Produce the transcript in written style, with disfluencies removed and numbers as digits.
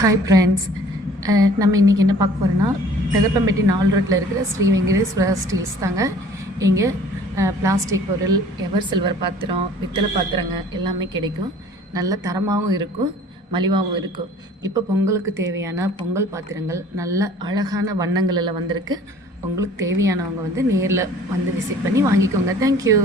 Hi friends. நம்ம இன்றைக்கி என்ன பார்க்க போகிறோன்னா, பெதப்பம்பட்டி 4 ரோட்டில் இருக்கிற ஸ்ரீ வெங்கடேஸ்வரா ஸ்டீல்ஸ் தாங்க. இங்கே பிளாஸ்டிக் பொருள், எவர் சில்வர் பாத்திரம், பித்தளை பாத்திரங்க எல்லாமே கிடைக்கும். நல்ல தரமாகவும் இருக்கும், மலிவாகவும் இருக்கும். இப்போ பொங்கலுக்கு தேவையான பொங்கல் பாத்திரங்கள் நல்ல அழகான வண்ணங்களில் வந்திருக்கு. உங்களுக்கு தேவையானவங்க வந்து நேரில் வந்து விசிட் பண்ணி வாங்கிக்கோங்க. தேங்க்யூ.